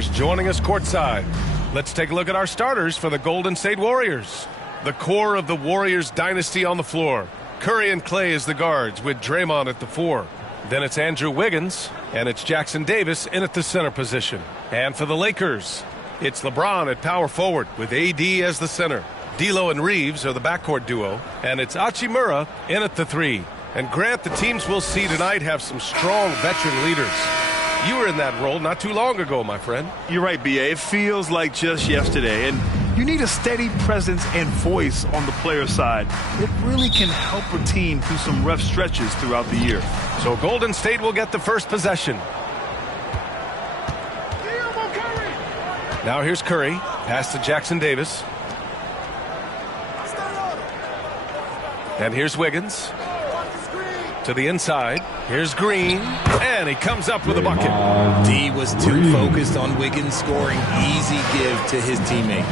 Joining us courtside. Let's take a look at our starters for the Golden State Warriors. The core of the Warriors dynasty on the floor. Curry and Klay as the guards with Draymond at the 4. Then it's Andrew Wiggins, and it's Jackson Davis in at the center position. And for the Lakers, it's LeBron at power forward with AD as the center. D'Lo and Reeves are the backcourt duo, and it's Hachimura in at the 3. And Grant, the teams we'll see tonight have some strong veteran leaders. You were in that role not too long ago, my friend. You're right, B.A. It feels like just yesterday, and you need a steady presence and voice on the player side. It really can help a team through some rough stretches throughout the year. So Golden State will get the first possession. Now here's Curry. Pass to Jackson Davis. And here's Wiggins. To the inside. Here's Green. And he comes up with a bucket. D was too focused on Wiggins scoring. Easy give to his teammate.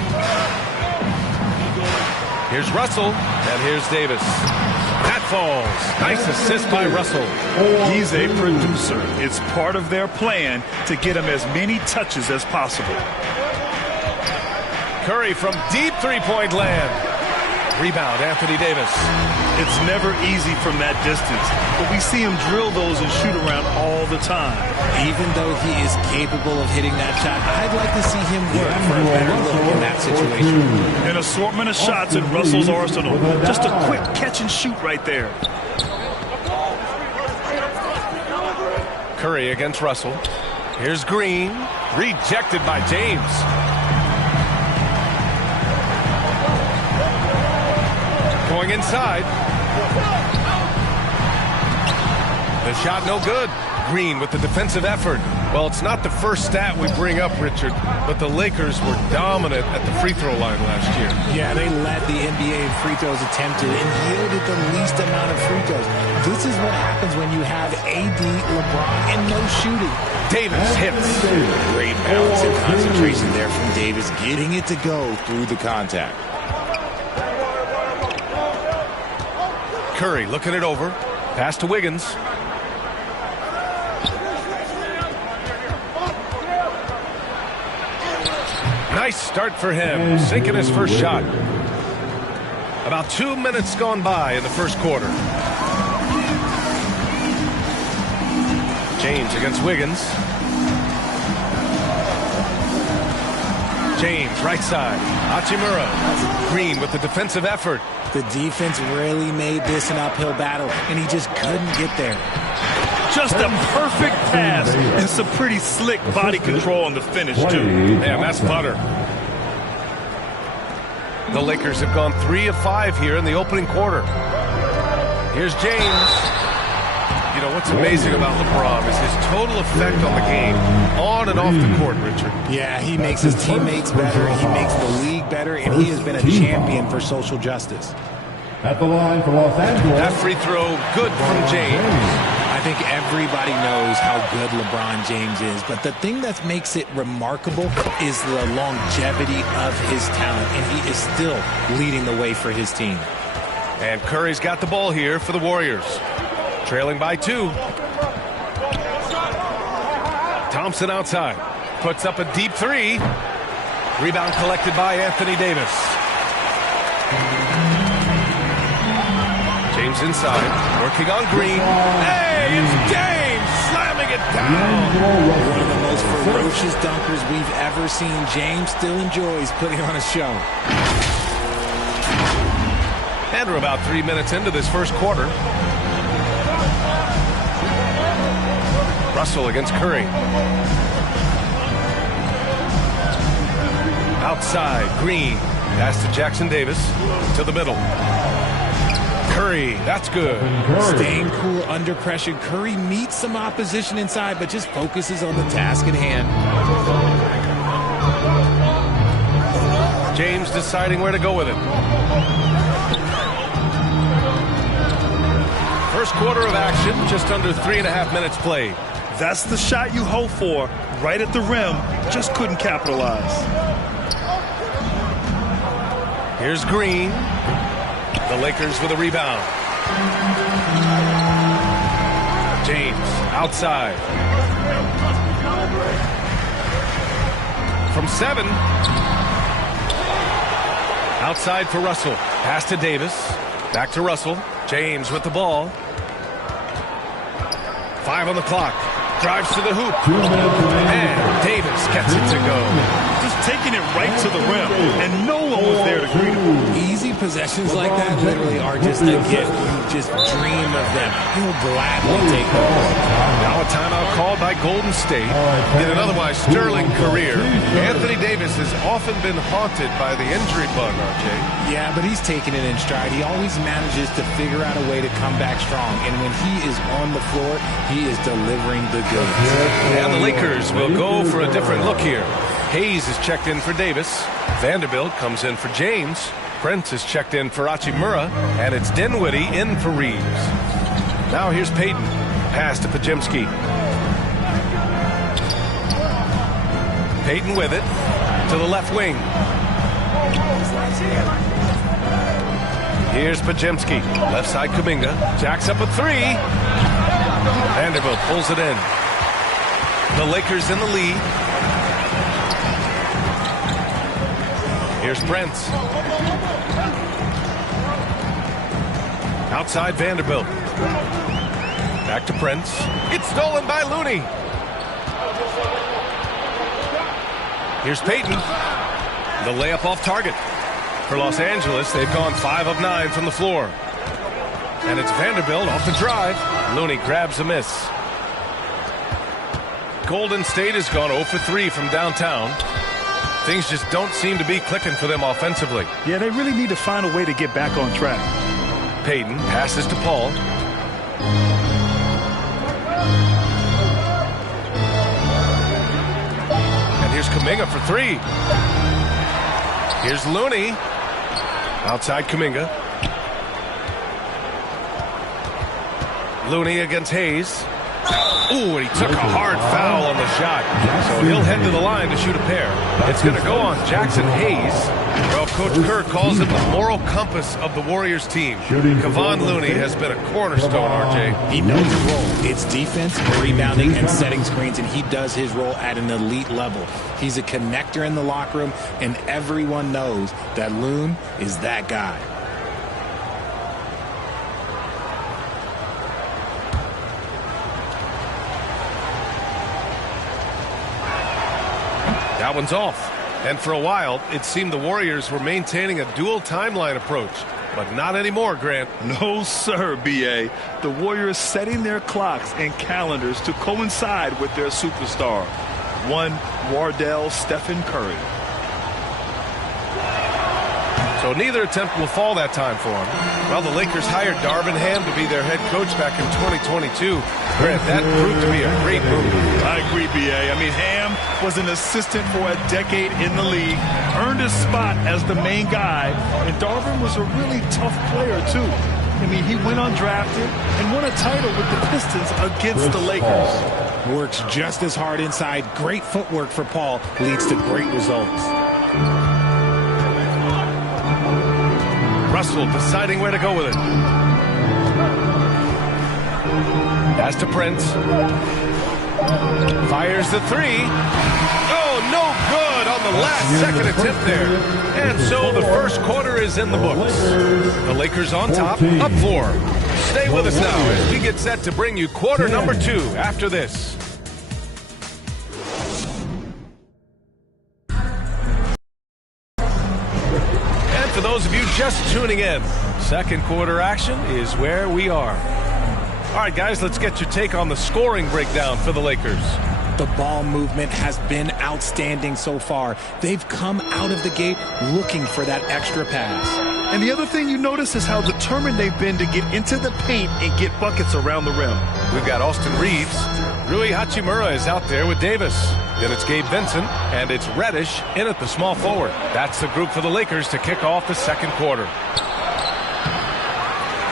Here's Russell. And here's Davis. That falls. Nice assist by Russell. He's a producer. It's part of their plan to get him as many touches as possible. Curry from deep three-point land. Rebound, Anthony Davis. It's never easy from that distance, but we see him drill those and shoot around all the time. Even though he is capable of hitting that shot, I'd like to see him work for a better look in that situation. An assortment of shots in Russell's arsenal. Just a quick catch and shoot right there. Curry against Russell. Here's Green. Rejected by James. Going inside. The shot no good. Green with the defensive effort. Well, it's not the first stat we bring up, Richard, but the Lakers were dominant at the free throw line last year. Yeah, they led the NBA in free throws attempted and yielded the least amount of free throws. This is what happens when you have AD, LeBron, and no shooting. Davis hits. Great balance and concentration there from Davis, getting it to go through the contact. Curry looking it over. Pass to Wiggins. Nice start for him. Sinking his first shot. About 2 minutes gone by in the first quarter. James against Wiggins. James, right side. Hachimura. Green with the defensive effort. The defense really made this an uphill battle, and he just couldn't get there. Just a perfect pass and some pretty slick body control on the finish, too. Man, that's butter. The Lakers have gone 3 of 5 here in the opening quarter. Here's James. You know, what's amazing about LeBron is his total effect on the game, on and off the court, Richard. Yeah, he makes his teammates better, he makes the league better, and he has been a champion for social justice. At the line for Los Angeles. That free throw, good from James. I think everybody knows how good LeBron James is, but the thing that makes it remarkable is the longevity of his talent, and he is still leading the way for his team. And Curry's got the ball here for the Warriors. Trailing by 2. Thompson outside. Puts up a deep 3. Rebound collected by Anthony Davis. James inside. Working on Green. Hey, it's James slamming it down. One of the most ferocious dunkers we've ever seen. James still enjoys putting on a show. And we're about 3 minutes into this first quarter. Russell against Curry. Outside, Green. Pass to Jackson Davis. To the middle. Curry, that's good. Staying cool under pressure. Curry meets some opposition inside, but just focuses on the task at hand. James deciding where to go with it. First quarter of action, just under 3.5 minutes played. That's the shot you hope for. Right at the rim, just couldn't capitalize. Here's Green. The Lakers with a rebound. James outside. from 7. Outside for Russell. Pass to Davis. Back to Russell. James with the ball. 5 on the clock. Drives to the hoop. And Davis gets it to go. Just taking it right to the rim, and no one was there to greet him. Easy possessions like that literally are just a gift. You just dream of them. He'll gladly take those. Now a timeout called by Golden State in an otherwise sterling career. Anthony Davis has often been haunted by the injury bug, RJ. Yeah, but he's taking it in stride. He always manages to figure out a way to come back strong. And when he is on the floor, he is delivering the goods. And the Lakers will go for a different look here. Hayes is checked in for Davis. Vanderbilt comes in for James. Prince is checked in for Hachimura. And it's Dinwiddie in for Reeves. Now here's Payton. Pass to Pajemski. Payton with it to the left wing. Here's Pajemski. Left side Kuminga. Jacks up a 3. Vanderbilt pulls it in. The Lakers in the lead. Here's Prince. Outside Vanderbilt. Back to Prince. It's stolen by Looney. Here's Payton. The layup off target. For Los Angeles, they've gone 5 of 9 from the floor. And it's Vanderbilt off the drive. Looney grabs a miss. Golden State has gone 0 for 3 from downtown. Things just don't seem to be clicking for them offensively. Yeah, they really need to find a way to get back on track. Payton passes to Paul. And here's Kuminga for 3. Here's Looney. Outside Kuminga. Looney against Hayes. Ooh, and he took a hard foul on the shot. So he'll head to the line to shoot a pair. It's going to go on Jackson Hayes. Well, Coach Kerr calls him the moral compass of the Warriors team. Kevon Looney has been a cornerstone, RJ. He knows his role. It's defense, rebounding, and setting screens, and he does his role at an elite level. He's a connector in the locker room, and everyone knows that Loon is that guy. That one's off. And for a while, it seemed the Warriors were maintaining a dual timeline approach. But not anymore, Grant. No, sir, B.A. The Warriors setting their clocks and calendars to coincide with their superstar. One Wardell Stephen Curry. So neither attempt will fall that time for him. Well, the Lakers hired Darvin Ham to be their head coach back in 2022. Grant, that proved to be a great move. I agree, B.A. I mean, Ham was an assistant for a decade in the league, earned his spot as the main guy, and Darvin was a really tough player, too. I mean, he went undrafted and won a title with the Pistons against the Lakers. Works just as hard inside. Great footwork for Paul leads to great results. Russell deciding where to go with it. Pass to Prince. Fires the 3. Oh, no good on the last second attempt there. And so the first quarter is in the books. The Lakers on top, up 4. Stay with us now as we get set to bring you quarter number 2 after this. For those of you just tuning in, second quarter action is where we are. All right, guys, let's get your take on the scoring breakdown for the Lakers. The ball movement has been outstanding so far. They've come out of the gate looking for that extra pass. And the other thing you notice is how determined they've been to get into the paint and get buckets around the rim. We've got Austin Reeves. Rui Hachimura is out there with Davis. Then it's Gabe Vincent, and it's Reddish in at the small forward. That's the group for the Lakers to kick off the second quarter.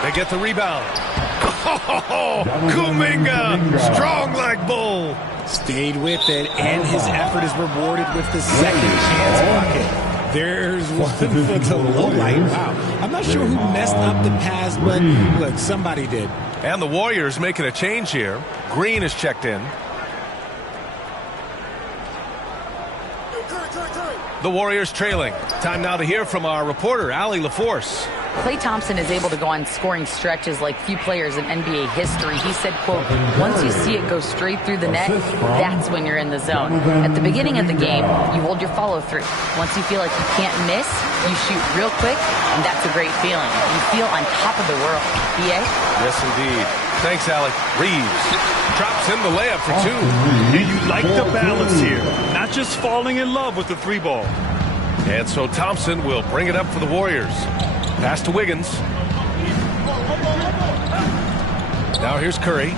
They get the rebound. Oh, Kuminga, strong like bull. Stayed with it, and his effort is rewarded with the second chance bucket. There's one for the low light. Wow. I'm not sure who messed up the pass, but look, somebody did. And the Warriors making a change here. Green is checked in. The Warriors trailing. Time now to hear from our reporter, Allie LaForce. Klay Thompson is able to go on scoring stretches like few players in NBA history. He said, quote, once you see it go straight through the net, that's when you're in the zone. At the beginning of the game, you hold your follow-through. Once you feel like you can't miss, you shoot real quick, and that's a great feeling. You feel on top of the world. BA? Yes, indeed. Thanks, Allie. Reeves drops in the layup for two. And you like the balance here. Not just falling in love with the three ball. And so Thompson will bring it up for the Warriors. Pass to Wiggins. Now here's Curry.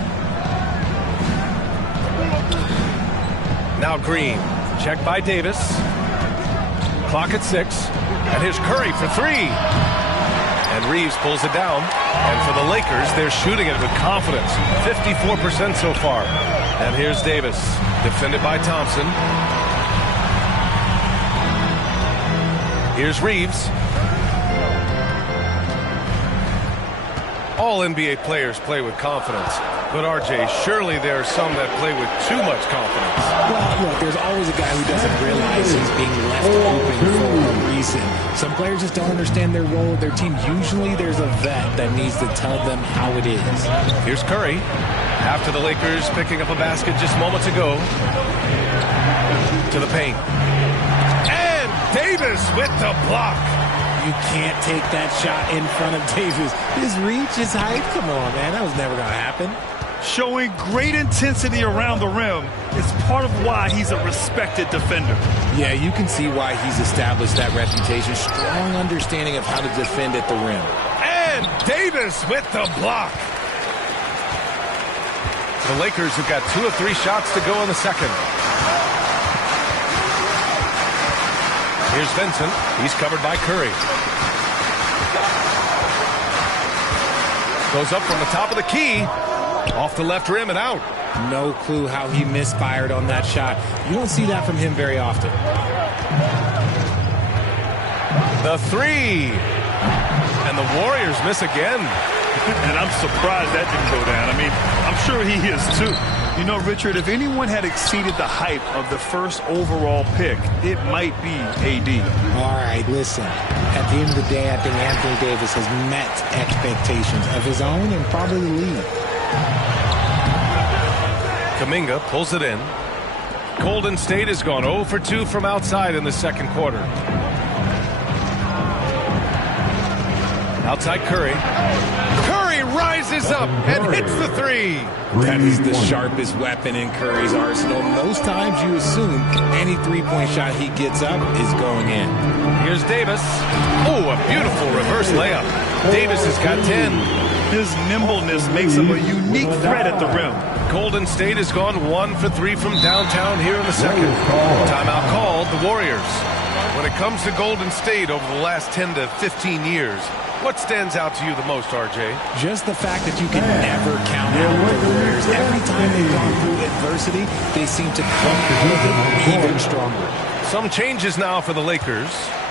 Now Green. Check by Davis. Clock at 6. And here's Curry for 3. And Reeves pulls it down. And for the Lakers, they're shooting it with confidence. 54% so far. And here's Davis. Defended by Thompson. Here's Reeves. All NBA players play with confidence. But, RJ, surely there are some that play with too much confidence. Well, look, there's always a guy who doesn't realize he's being left open for a reason. Some players just don't understand their role with their team. Usually there's a vet that needs to tell them how it is. Here's Curry. After the Lakers picking up a basket just moments ago. To the paint. And Davis with the block. You can't take that shot in front of Davis. His reach, his height, come on, man. That was never going to happen. Showing great intensity around the rim is part of why he's a respected defender. Yeah, you can see why he's established that reputation. Strong understanding of how to defend at the rim. And Davis with the block. The Lakers have got 2 of 3 shots to go in the second. Here's Vincent. He's covered by Curry. Goes up from the top of the key. Off the left rim and out. No clue how he misfired on that shot. You don't see that from him very often. The 3. And the Warriors miss again. And I'm surprised that didn't go down. I mean, I'm sure he is too. You know, Richard, if anyone had exceeded the hype of the first overall pick, it might be AD. All right, listen. At the end of the day, I think Anthony Davis has met expectations of his own and probably the league. Kuminga pulls it in. Golden State has gone 0 for 2 from outside in the second quarter. Outside Curry. Curry rises up and hits the 3. That is the sharpest weapon in Curry's arsenal. Most times you assume any three-point shot he gets up is going in. Here's Davis. Oh, a beautiful reverse layup. Davis has got 10. His nimbleness makes him a unique threat at the rim. Golden State has gone 1 for 3 from downtown here in the second. Timeout called the Warriors. When it comes to Golden State over the last 10 to 15 years, what stands out to you the most, RJ? Just the fact that you can never count out the Warriors. Every time they've gone through adversity, they seem to come out of it even stronger. Some changes now for the Lakers.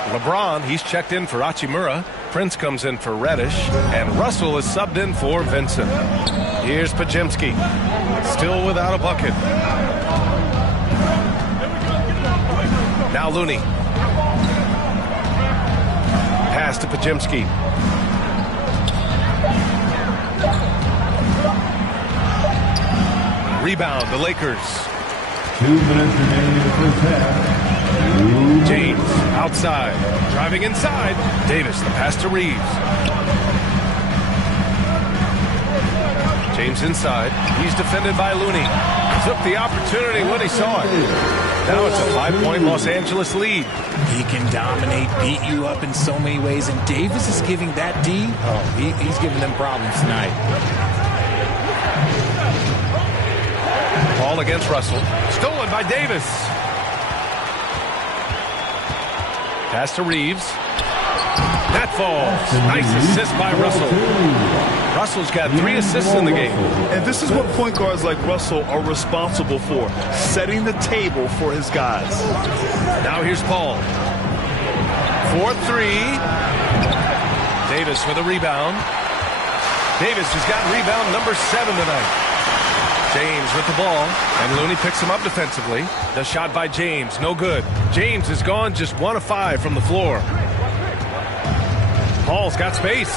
LeBron, he's checked in for Hachimura. Prince comes in for Reddish. And Russell is subbed in for Vincent. Here's Podziemski. Still without a bucket. Now Looney. Pass to Podziemski. Rebound, the Lakers. 2 minutes remaining in the first half. James, outside. Driving inside. Davis, the pass to Reeves. James inside. He's defended by Looney. Took the opportunity when he saw it. Now it's a 5-point Los Angeles lead. He can dominate, beat you up in so many ways, and Davis is giving that D. Oh, he's giving them problems tonight. Ball against Russell. Stolen by Davis. Pass to Reeves. That falls. Nice assist by Russell. Russell's got 3 assists in the game. And this is what point guards like Russell are responsible for, setting the table for his guys. Now here's Paul. 4-3. Davis with a rebound. Davis has got rebound number 7 tonight. James with the ball, and Looney picks him up defensively. The shot by James, no good. James is gone just 1 of 5 from the floor. Paul's got space.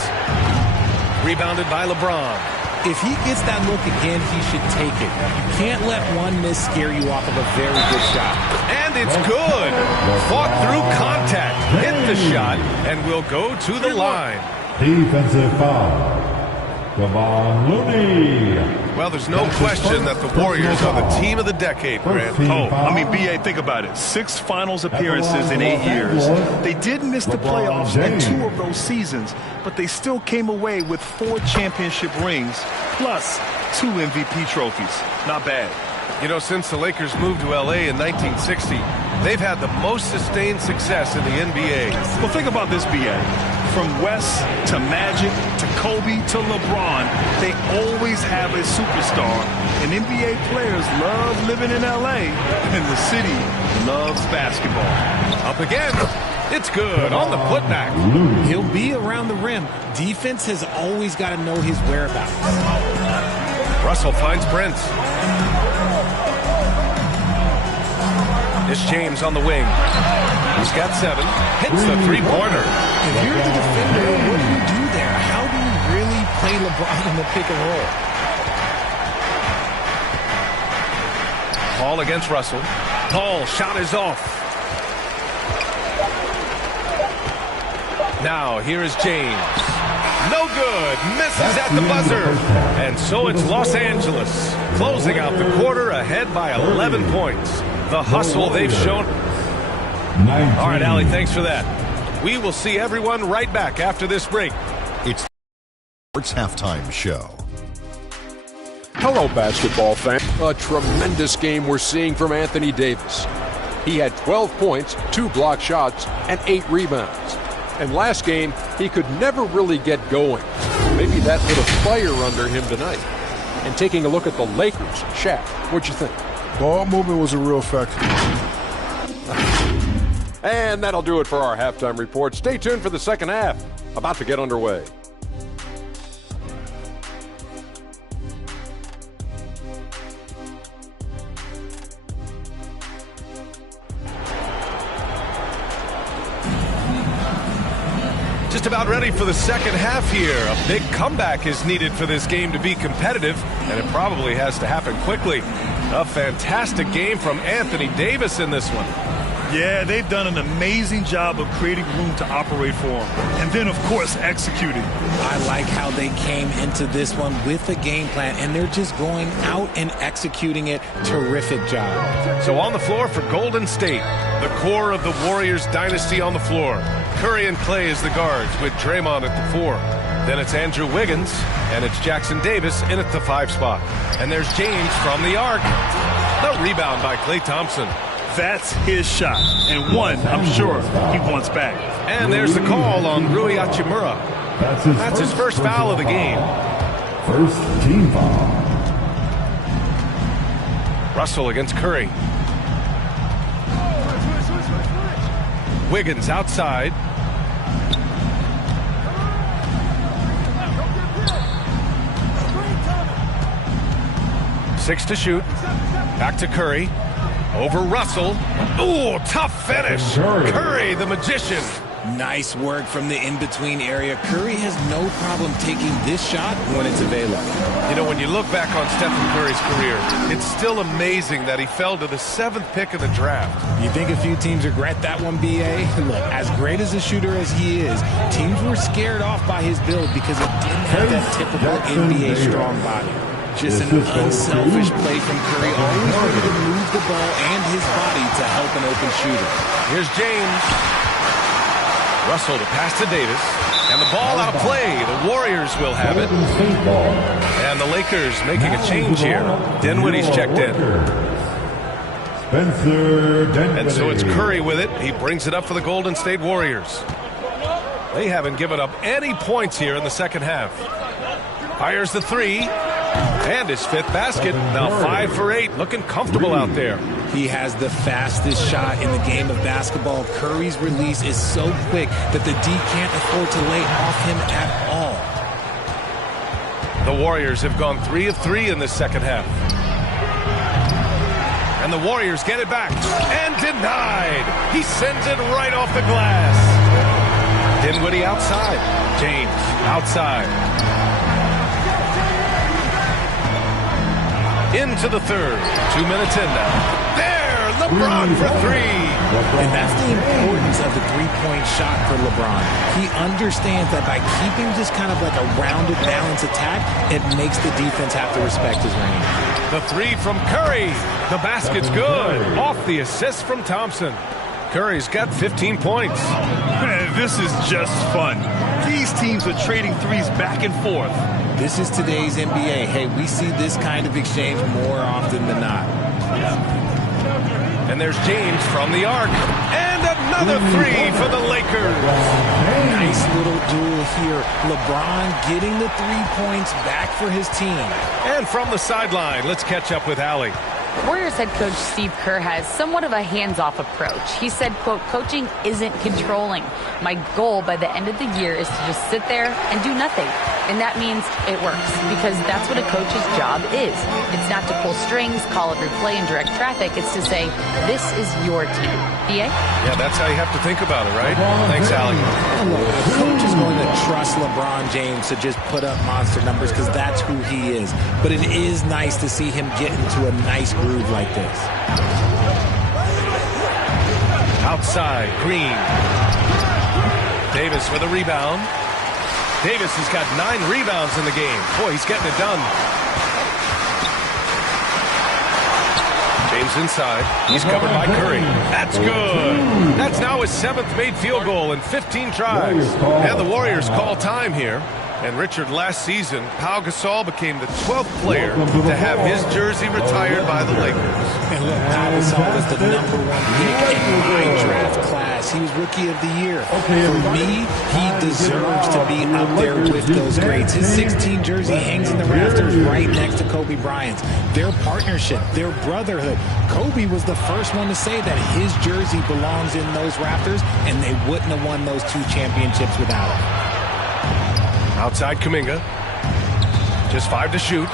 Rebounded by LeBron. If he gets that look again, he should take it. You can't let one miss scare you off of a very good shot. And it's good. Fought through contact, hit the shot, and will go to the line. Defensive foul. Kevon Looney. Well, there's no question that the Warriors are the team of the decade, Grant. Oh, I mean, B.A., think about it. 6 finals appearances in 8 years. They did miss the playoffs in 2 of those seasons, but they still came away with 4 championship rings, plus 2 MVP trophies. Not bad. You know, since the Lakers moved to L.A. in 1960, they've had the most sustained success in the NBA. Well, think about this, B.A. From West to Magic to Kobe to LeBron, they always have a superstar. And NBA players love living in L.A., and the city loves basketball. Up again. It's good on the putback. He'll be around the rim. Defense has always got to know his whereabouts. Russell finds Prince. It's James on the wing. He's got 7. Hits the three-pointer. If you're the defender, what do you do there? How do you really play LeBron in the pick and roll? Paul against Russell. Paul, shot is off. Now, here is James. No good. Misses at the buzzer. And so it's Los Angeles closing out the quarter ahead by 11 points. The hustle they've shown. 19. All right, Allie, thanks for that. We will see everyone right back after this break. It's Sports Halftime Show. Hello, basketball fan. A tremendous game we're seeing from Anthony Davis. He had 12 points, 2 block shots, and 8 rebounds. And last game, he could never really get going. Maybe that lit a fire under him tonight. And taking a look at the Lakers, Shaq, what'd you think? Ball movement was a real factor. And that'll do it for our halftime report. Stay tuned for the second half. About to get underway. Just about ready for the second half here. A big comeback is needed for this game to be competitive, and it probably has to happen quickly. A fantastic game from Anthony Davis in this one. Yeah, they've done an amazing job of creating room to operate for him. And then, of course, executing. I like how they came into this one with a game plan, and they're just going out and executing it. Terrific job. So on the floor for Golden State, the core of the Warriors dynasty on the floor. Curry and Clay as the guards with Draymond at the 4. Then it's Andrew Wiggins, and it's Jackson Davis in at the 5 spot. And there's James from the arc. The rebound by Klay Thompson. That's his shot, and one I'm sure he wants back. And there's the call on Rui Hachimura. That's his first foul of the game. First team foul. Russell against Curry. Wiggins outside. Six to shoot. Back to Curry. Over Russell. Ooh, tough finish. Curry, the magician. Nice work from the in-between area. Curry has no problem taking this shot when it's available. You know, when you look back on Stephen Curry's career, it's still amazing that he fell to the 7th pick of the draft. You think a few teams regret that one, B.A.? Look, as great as a shooter as he is, teams were scared off by his build because it didn't have that typical NBA strong body. Just an unselfish play from Curry, always ready to move the ball and his body to help an open shooter. Here's James. Russell to pass to Davis. And the ball out of play. The Warriors will have it. And the Lakers making a change here. Dinwiddie's checked in. Spencer Dinwiddie. And so it's Curry with it. He brings it up for the Golden State Warriors. They haven't given up any points here in the second half. Fires the 3. And his 5th basket. Now 5 for 8. Looking comfortable out there. He has the fastest shot in the game of basketball. Curry's release is so quick that the D can't afford to lay off him at all. The Warriors have gone 3 of 3 in this second half. And the Warriors get it back. And denied. He sends it right off the glass. Dinwiddie outside. James outside. Into the third. 2 minutes in now. There, LeBron for three. And that's the importance of the three-point shot for LeBron. He understands that by keeping just kind of like a rounded, balanced attack, it makes the defense have to respect his range. The three from Curry. The basket's good. Off the assist from Thompson. Curry's got 15 points. Man, this is just fun. These teams are trading threes back and forth. This is today's NBA. Hey, we see this kind of exchange more often than not. And there's James from the arc. And another three for the Lakers. Nice little duel here. LeBron getting the 3 points back for his team. And from the sideline, let's catch up with Allie. Warriors head coach Steve Kerr has somewhat of a hands-off approach. He said, quote, coaching isn't controlling. My goal by the end of the year is to just sit there and do nothing. And that means it works because that's what a coach's job is. It's not to pull strings, call every play, and direct traffic. It's to say, this is your team. BA? Yeah, that's how you have to think about it, right? Thanks, Allie. Look, a coach is going to trust LeBron James to just put up monster numbers because that's who he is. But it is nice to see him get into a nice groove like this. Outside, Green. Davis with a rebound. Davis has got 9 rebounds in the game. Boy, he's getting it done. James inside. He's covered by Curry. That's good. That's now his 7th made field goal in 15 tries. And the Warriors call time here. And Richard, last season, Pau Gasol became the 12th player to have his jersey retired by the Lakers. And look, Pau Gasol was the #1 pick in my draft class. He was Rookie of the Year. For me, he deserves to be up there with those greats. His 16 jersey hangs in the rafters right next to Kobe Bryant's. Their partnership, their brotherhood. Kobe was the first one to say that his jersey belongs in those rafters, and they wouldn't have won those 2 championships without him. Outside Kuminga. Just 5 to shoot.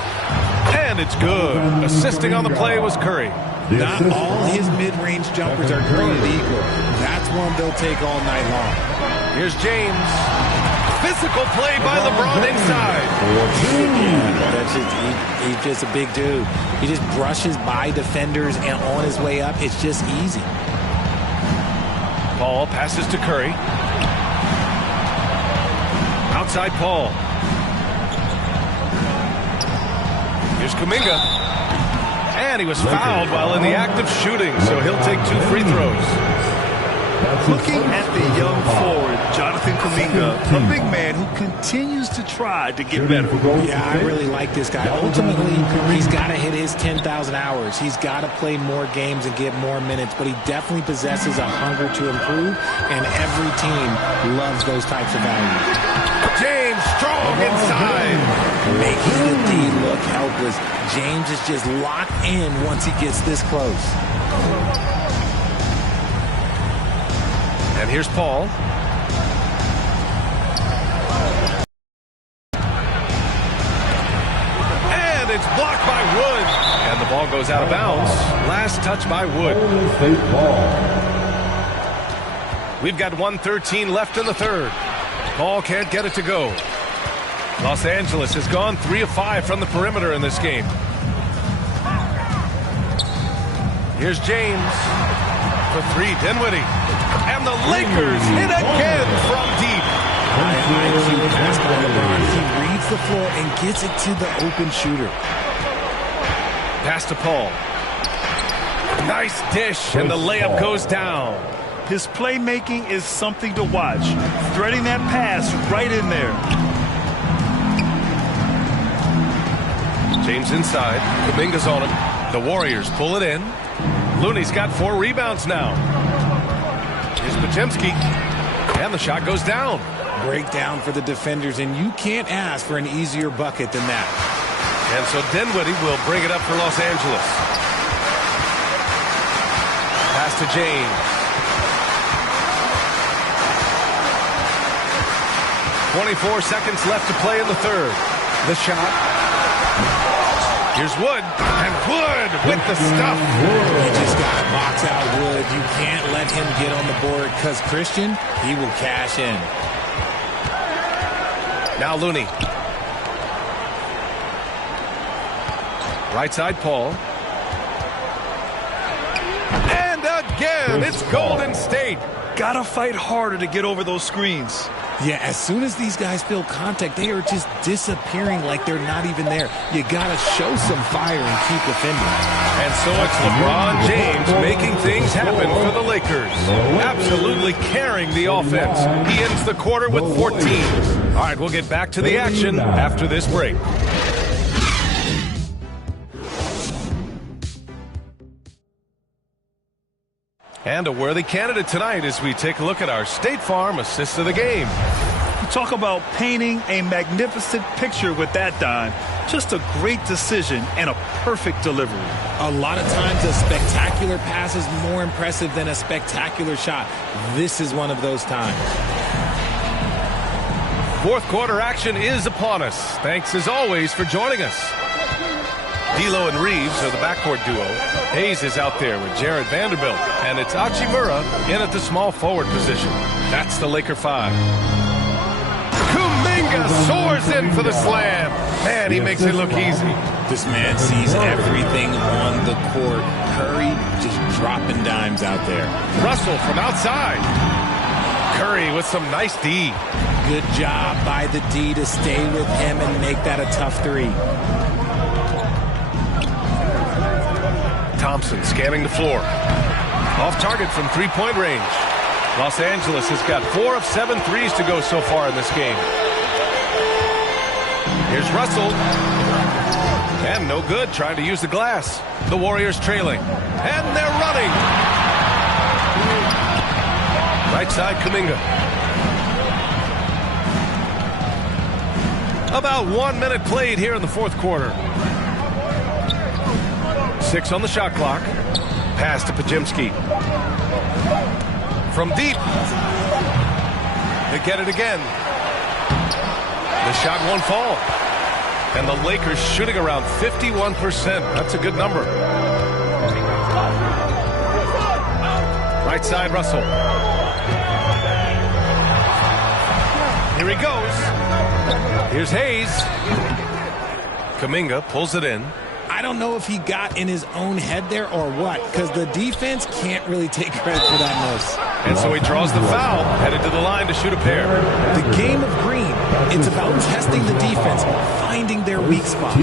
And it's good. Assisting on the play was Curry. Not all his mid-range jumpers are created equal. That's one they'll take all night long. Here's James. Physical play by LeBron inside. He's just a big dude. He just brushes by defenders and on his way up, it's just easy. Paul passes to Curry. Outside Paul. Here's Kuminga. And he was fouled while in the act of shooting, so he'll take 2 free throws. Looking at the young forward, Jonathan Kuminga, a big man who continues to try to get better. Yeah, I really like this guy. Ultimately, he's got to hit his 10,000 hours. He's got to play more games and get more minutes, but he definitely possesses a hunger to improve, and every team loves those types of values. James strong inside. Making the D look helpless. James is just locked in once he gets this close. And here's Paul. And it's blocked by Wood. And the ball goes out of bounds. Last touch by Wood. We've got 1:13 left in the third. Paul can't get it to go. Los Angeles has gone 3 of 5 from the perimeter in this game. Here's James for 3, Dinwiddie. And the Lakers hit again from deep. IQ pass by LeBron. He reads the floor and gets it to the open shooter. Pass to Paul. Nice dish, and the layup goes down. His playmaking is something to watch. Threading that pass right in there. James inside. Kuminga's on him. The Warriors pull it in. Looney's got 4 rebounds now. Here's Podziemski. And the shot goes down. Breakdown for the defenders, and you can't ask for an easier bucket than that. And so Dinwiddie will bring it up for Los Angeles. Pass to James. 24 seconds left to play in the third. The shot. Here's Wood, and Wood with the stuff. You just got to box out Wood. You can't let him get on the board because Christian, he will cash in. Now Looney. Right side, Paul. And again, it's Golden State. Gotta fight harder to get over those screens. Yeah, as soon as these guys feel contact, they are just disappearing like they're not even there. You got to show some fire and keep defending. And so it's LeBron James making things happen for the Lakers. Absolutely carrying the offense. He ends the quarter with 14. All right, we'll get back to the action after this break. And a worthy candidate tonight as we take a look at our State Farm assist of the game. You talk about painting a magnificent picture with that dime. Just a great decision and a perfect delivery. A lot of times a spectacular pass is more impressive than a spectacular shot. This is one of those times. Fourth quarter action is upon us. Thanks as always for joining us. D'Lo and Reeves are the backcourt duo. Hayes is out there with Jared Vanderbilt. And it's Hachimura in at the small forward position. That's the Laker 5. Kuminga soars in for the slam. Man, he makes it look easy. This man sees everything on the court. Curry just dropping dimes out there. Russell from outside. Curry with some nice D. Good job by the D to stay with him and make that a tough three. Thompson scanning the floor. Off target from three-point range. Los Angeles has got 4 of 7 threes to go so far in this game. Here's Russell. And no good, trying to use the glass. The Warriors trailing. And they're running. Right side, Kuminga. About 1 minute played here in the fourth quarter. 6 on the shot clock. Pass to Pajemski. From deep. They get it again. The shot won't fall. And the Lakers shooting around 51%. That's a good number. Right side, Russell. Here he goes. Here's Hayes. Kuminga pulls it in. I don't know if he got in his own head there or what, because the defense can't really take credit for that miss. And so he draws the foul, headed to the line to shoot a pair. The game of green, it's about testing the defense, finding their weak spots.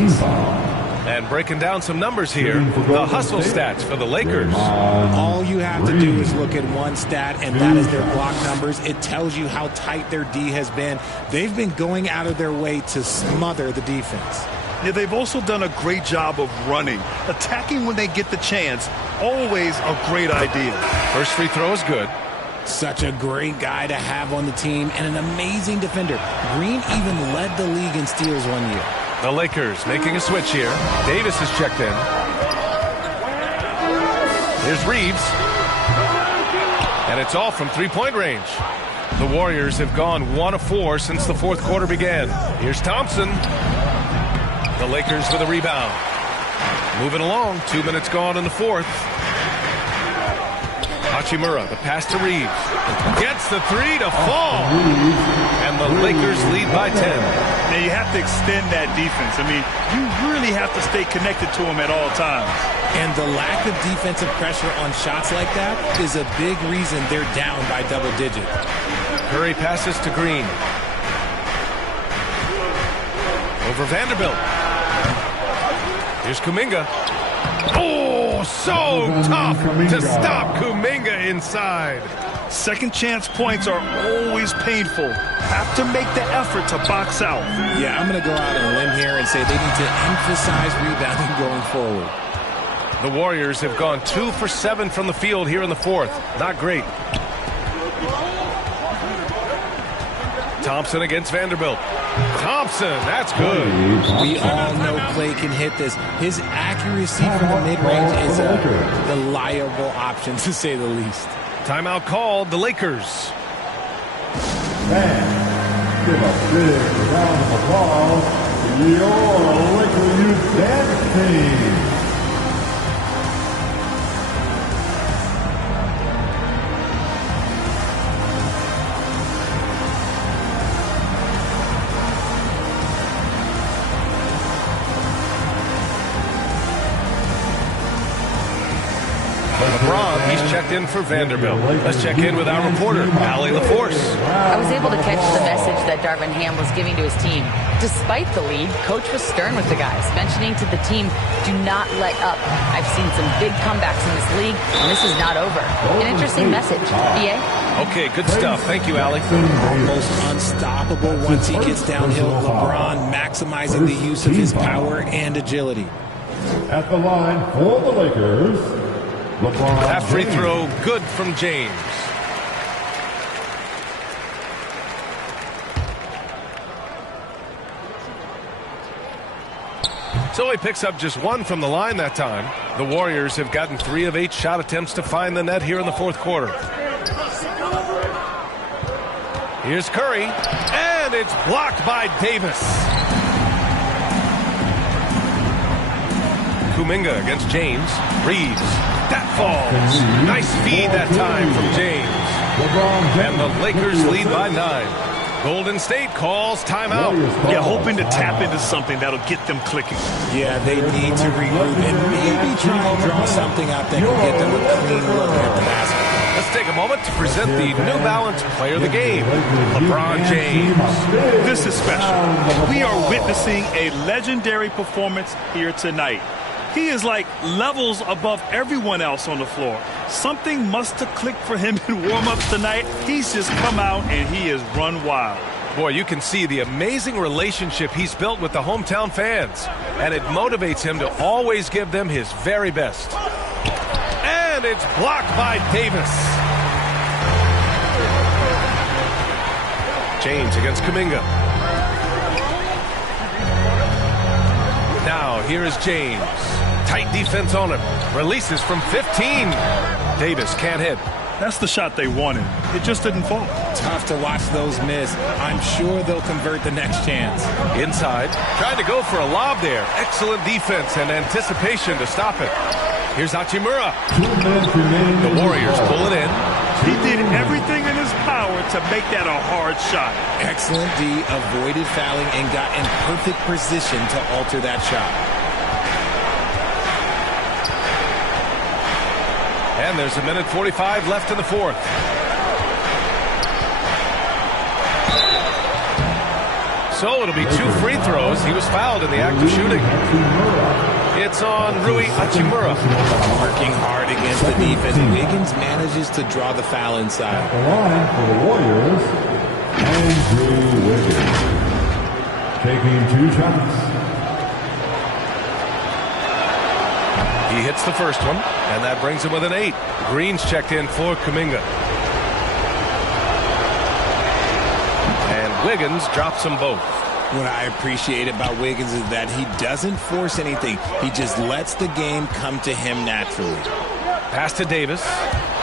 And breaking down some numbers here, the hustle stats for the Lakers. All you have to do is look at one stat, and that is their block numbers. It tells you how tight their D has been. They've been going out of their way to smother the defense. Yeah, they've also done a great job of running. Attacking when they get the chance, always a great idea. First free throw is good. Such a great guy to have on the team and an amazing defender. Green even led the league in steals one year. The Lakers making a switch here. Davis is checked in. Here's Reeves. And it's all from three-point range. The Warriors have gone 1 of 4 since the fourth quarter began. Here's Thompson. The Lakers with a rebound. Moving along, 2 minutes gone in the fourth. Hachimura, the pass to Reeves. Gets the three to fall. And the Lakers lead by 10. Now you have to extend that defense. I mean, you really have to stay connected to them at all times. And the lack of defensive pressure on shots like that is a big reason they're down by double digits. Curry passes to Green. Over Vanderbilt. Here's Kuminga. Oh, so tough to stop Kuminga inside. Second chance points are always painful. Have to make the effort to box out. Yeah, I'm going to go out on a limb here and say they need to emphasize rebounding going forward. The Warriors have gone 2 for 7 from the field here in the fourth. Not great. Thompson against Vanderbilt. Thompson, that's good. We all know Clay can hit this. His accuracy from the mid-range is a reliable option, to say the least. Timeout called, the Lakers. And give a big round of applause to your Laker Youth Dance Team. LeBron, he's checked in for Vanderbilt. Let's check in with our reporter, Allie LaForce. I was able to catch the message that Darvin Ham was giving to his team. Despite the lead, Coach was stern with the guys, mentioning to the team, do not let up. I've seen some big comebacks in this league, and this is not over. An interesting message. BA? Okay, good stuff. Thank you, Allie. Almost unstoppable once he gets downhill. LeBron maximizing the use of his power and agility. At the line for the Lakers, LeBron That free James. throw, good from James. So he picks up just one from the line that time. The Warriors have gotten 3 of 8 shot attempts to find the net here in the fourth quarter. Here's Curry, and it's blocked by Davis. Kuminga against James. Reeves. That falls. Nice feed that time from James. And the Lakers lead by 9. Golden State calls timeout. Yeah, hoping to tap into something that'll get them clicking. Yeah, they need to regroup and maybe try and draw something out that can get them a clean look at the basket. Let's take a moment to present the New Balance Player of the Game, LeBron James. This is special. We are witnessing a legendary performance here tonight. He is like levels above everyone else on the floor. Something must have clicked for him in warm-ups tonight. He's just come out and he has run wild. Boy, you can see the amazing relationship he's built with the hometown fans, and it motivates him to always give them his very best. And it's blocked by Davis. James against Kuminga. Now, here is James. Tight defense on him. Releases from 15. Davis can't hit. That's the shot they wanted. It just didn't fall. Tough to watch those miss. I'm sure they'll convert the next chance. Inside. Trying to go for a lob there. Excellent defense and anticipation to stop it. Here's Hachimura. The Warriors pull it in. He did everything in his power to make that a hard shot. Excellent D, avoided fouling and got in perfect position to alter that shot. And there's a minute 45 left in the fourth. So it'll be 2 free throws. He was fouled in the act of shooting. It's on Rui Hachimura. Working hard against the defense. Wiggins manages to draw the foul inside. The line for the Warriors, Andrew Wiggins. Taking 2 shots. He hits the first one, and that brings him with an 8. Green's checked in for Kuminga. And Wiggins drops them both. What I appreciate about Wiggins is that he doesn't force anything. He just lets the game come to him naturally. Pass to Davis.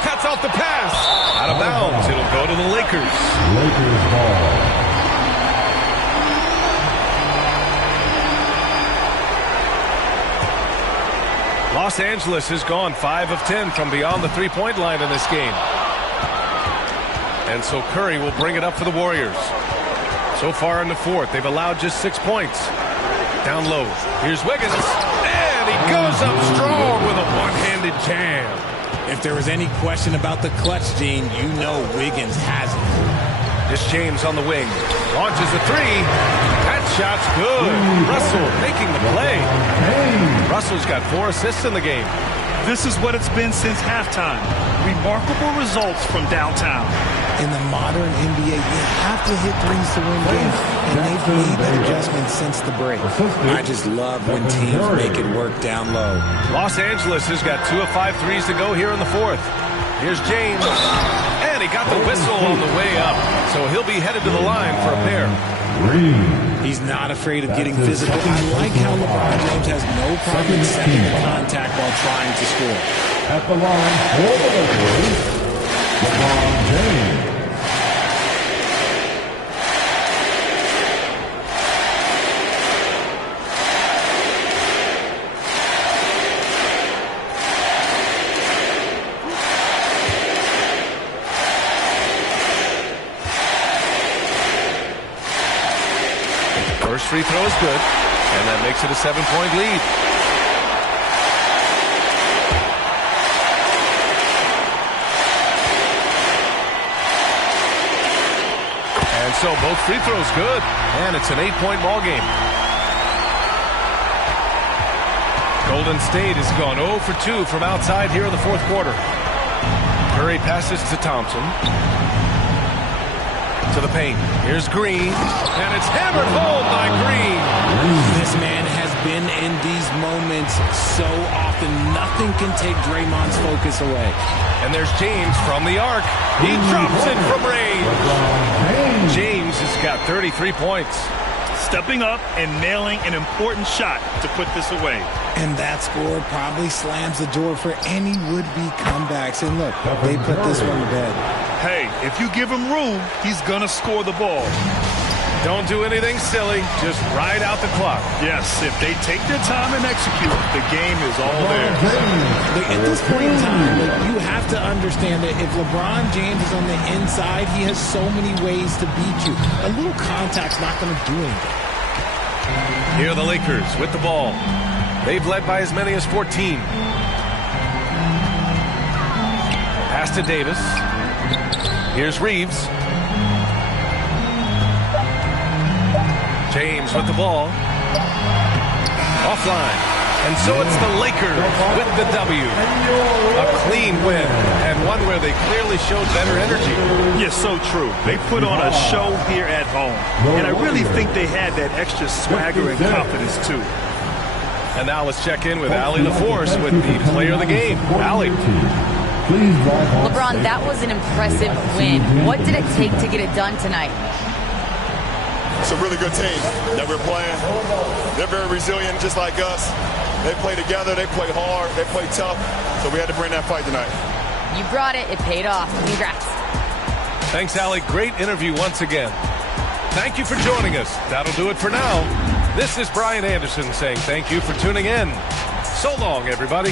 Cuts off the pass. Out of bounds. It'll go to the Lakers. Lakers ball. Los Angeles has gone 5 of 10 from beyond the three-point line in this game. And so Curry will bring it up for the Warriors. So far in the fourth, they've allowed just 6 points. Down low. Here's Wiggins. And he goes up strong with a one-handed jam. If there was any question about the clutch, Gene, you know Wiggins has it. This James on the wing. Launches a 3. That shot's good. Russell making the play. Russell's got 4 assists in the game. This is what it's been since halftime. Remarkable results from downtown. In the modern NBA, you have to hit threes to win games, and they've made that adjustment since the break. I just love when teams make it work down low. Los Angeles has got 2 of 5 threes to go here in the fourth. Here's James. And he got the whistle on the way up, so he'll be headed to the line for a pair. He's not afraid of getting physical. I like how LeBron James has no problem accepting the contact while trying to score. At the line for the Lakers, LeBron James. First free throw is good, and that makes it a 7-point lead. And so both free throws good, and it's an 8-point ball game. Golden State has gone 0 for 2 from outside here in the fourth quarter. Curry passes to Thompson. To the paint. Here's Green, and it's hammered home by Green. This man has been in these moments so often. Nothing can take Draymond's focus away. And there's James from the arc. He drops it from range. James has got 33 points. Stepping up and nailing an important shot to put this away. And that score probably slams the door for any would-be comebacks. And look, they put this one to bed. Hey, if you give him room, he's going to score the ball. Don't do anything silly. Just ride out the clock. Yes, if they take their time and execute, the game is all theirs. At this point in time, you have to understand that if LeBron James is on the inside, he has so many ways to beat you. A little contact's not going to do anything. Here are the Lakers with the ball. They've led by as many as 14. Pass to Davis. Here's Reeves. James with the ball. Offline. And so it's the Lakers with the W. A clean win, and one where they clearly showed better energy. Yes, so true. They put on a show here at home. And I really think they had that extra swagger and confidence, too. And now let's check in with Allie LaForce with the player of the game. Allie. LeBron, that was an impressive win. What did it take to get it done tonight? It's a really good team that we're playing. They're very resilient, just like us. They play together, they play hard, they play tough. So we had to bring that fight tonight. You brought it. It paid off. Congrats. Thanks, Allie. Great interview once again. Thank you for joining us. That'll do it for now. This is Brian Anderson saying thank you for tuning in. So long, everybody.